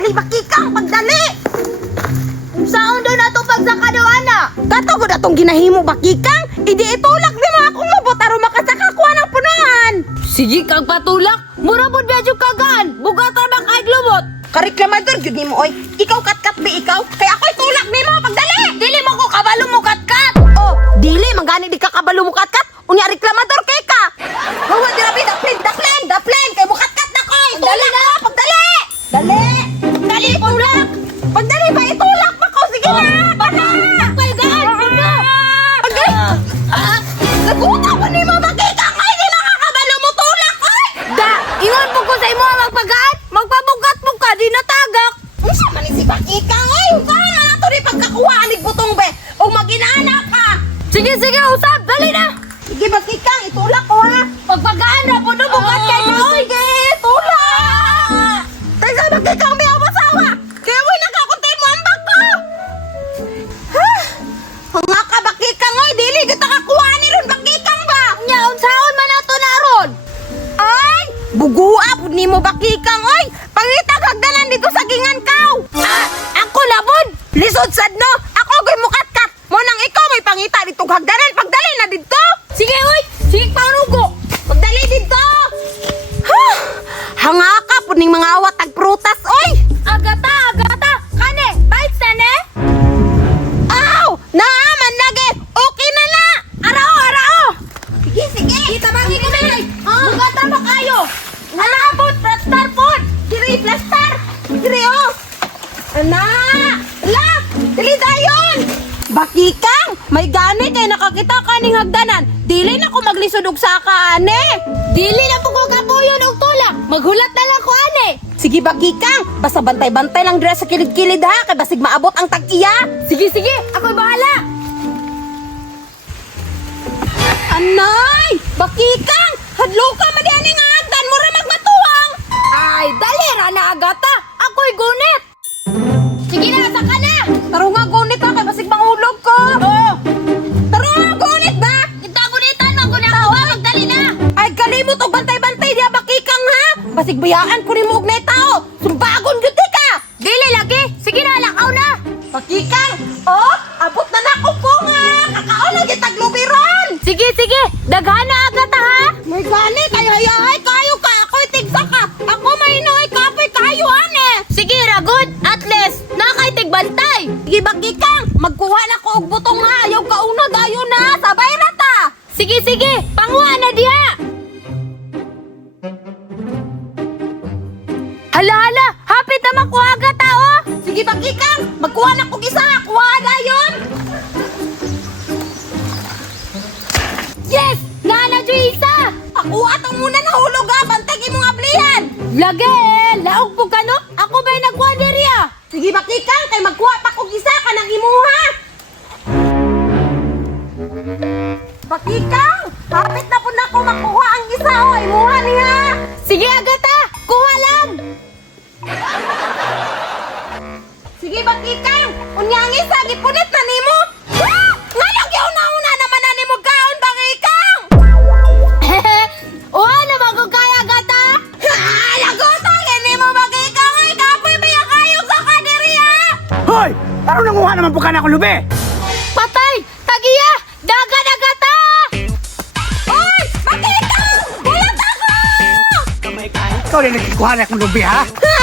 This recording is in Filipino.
Dali bakikang, pagdali! Saan daw na ito pagsakadoan na? Gato ko na itong ginahimo bakikang, hindi itulak di mga akong lubot aron makasakakuha ng punuan. Sige kang patulak, mura po medyo kagaan, bugatan ba kahit lumot? Kareklamador, yun ni mo, oy. Ikaw katkat be ikaw, kaya ako'y tulak ni mo, pagdali! Dili mo ko kabalo mo katkat! Oh, dili, manggani di ka kabalo mo katkat, unya reklamador kay ka. Hawa, di rabi, daplen, kay mo katkat na ko, Dali na! pagdali! Dali! Dali, tulak! Pagdali ba, itulak pa ko, sige na! Pana! Pagkaan! Pagdali! Naguta ko ni mo, makikang, ay, di nakakabalo mo, tulak, ay! Da! Ingon po ko sa imo ang magpagaan! Magpabugat mo ka, di natagak! Unsa man ni si Bakikang, ay, usahan man ato ni pagkakuha anig butong be, o mag-inana ka! Sige, usap! Dali na! Sige, Bakikang, itulak ko ha! Pagpagaan na po, bugat kay mo! Sige, tulak! Teka, Bakikang, may awasawa! Kaya mo'y nagkakuntin mo ang bag ko! Ha? Nga ka, Bakikang, oy, dili kita kakuha ni ron, Bakikang ba? Nya, unsaon man ato na ron! Ay, bugua pud nimo Bakikang, oy! Pangitag hagdanan dito sa gingan kaw! Ako labod! Lisod sad no! Ako goy mukatkat! Mo nang ikaw may pangita dito hagdanan, pagdali na dito! Sige, oy! Sige, parugo! Pagdali dito! Ha! Hanga ka pud ning mga awat tag prutas, oy! Agata! Kane! Bites na ne? Aw! Naaman lagi! Okay na na! Arao! Sige! Kita bangi ko na yun! Bugatan mo kayo! Alabot! Plaster food! Diri, plaster! Diri, oh! Ana! La! Dili dayon! Bakikang! May gani kay nakakita ka ning hagdanan! Dili na ko maglisod og saka, ane! Dili na po ko kapuyon og tulak! Maghulat na lang ko, ane! Sige, Bakikang! Basta bantay-bantay lang dira sa kilid-kilid ha! Kay basig maabot ang tag-iya! Sige! Ako'y bahala! Anay! Bakikang! Hadlo ka madianing hagdan! Mura magmatuwang! Ay, dali ra na agata! Ako'y gunit! Sige na, saka na! Taro nga gunit ha! Kay basig mahulog ko! Oo! Taro nga gunit ba? Kita gunitan mo! Guna ko! Magdali na! Ay, kalimot og bantay-bantay diya, Bakikang ha! Basig bayaan ko ni mo og tao! Sumbagon gyud ka! Dili lagi! Sige na, lakaw na! Bakikang! Oh! Abot na na ko po nga! Kakaon na gyud taglubiron! Sige! Daghan na agata ha! May ganit! Ay, kayo ka! Ako'y tigsa ka! Ako mahinoy kapoy kayo, ane! Sige, ragod! At least, nakay tigbantay! Sige, Bakikang! Magkuha na ko og butong ha! Ayaw kauna dayo na! Sabay na ta! Sige! Panguha na diha! Hala! Hapit na makuha agata oh! Sige, Bakikang! Magkuha na ko isa! Kuha dayon! Yes! Nanadyo isa! Ako atong muna nahulog ha! Bantay mo nga blihan! Lagi! Laog po ka no? Ako ba'y nagkuha diriya? Sige, Bakikang! Kay magkuha pa ko isa ka ng imuha! Bakikang! Hapit na po na ko makuha ang isa o! Imuha niya! Sige agata! Kuha lang! Sige, Bakikang! Unyang isa! Gipunit na nimo! Ah! Nganong yauna-una naman na nimo kaon, Bakikang! Uha naman ko kaya agata! Ha! Lagutang! Hindi mo, Bakikang! Ay, kapoy biya kayo sa kadiriya! Hoy! Ano nanguha naman po ka na ako lubi? Patay! Tagiya! Dagan agata! Oy! Bakikang! Bulat ako! Ikaw rin nagkikuha na akong lubi ha? Ha!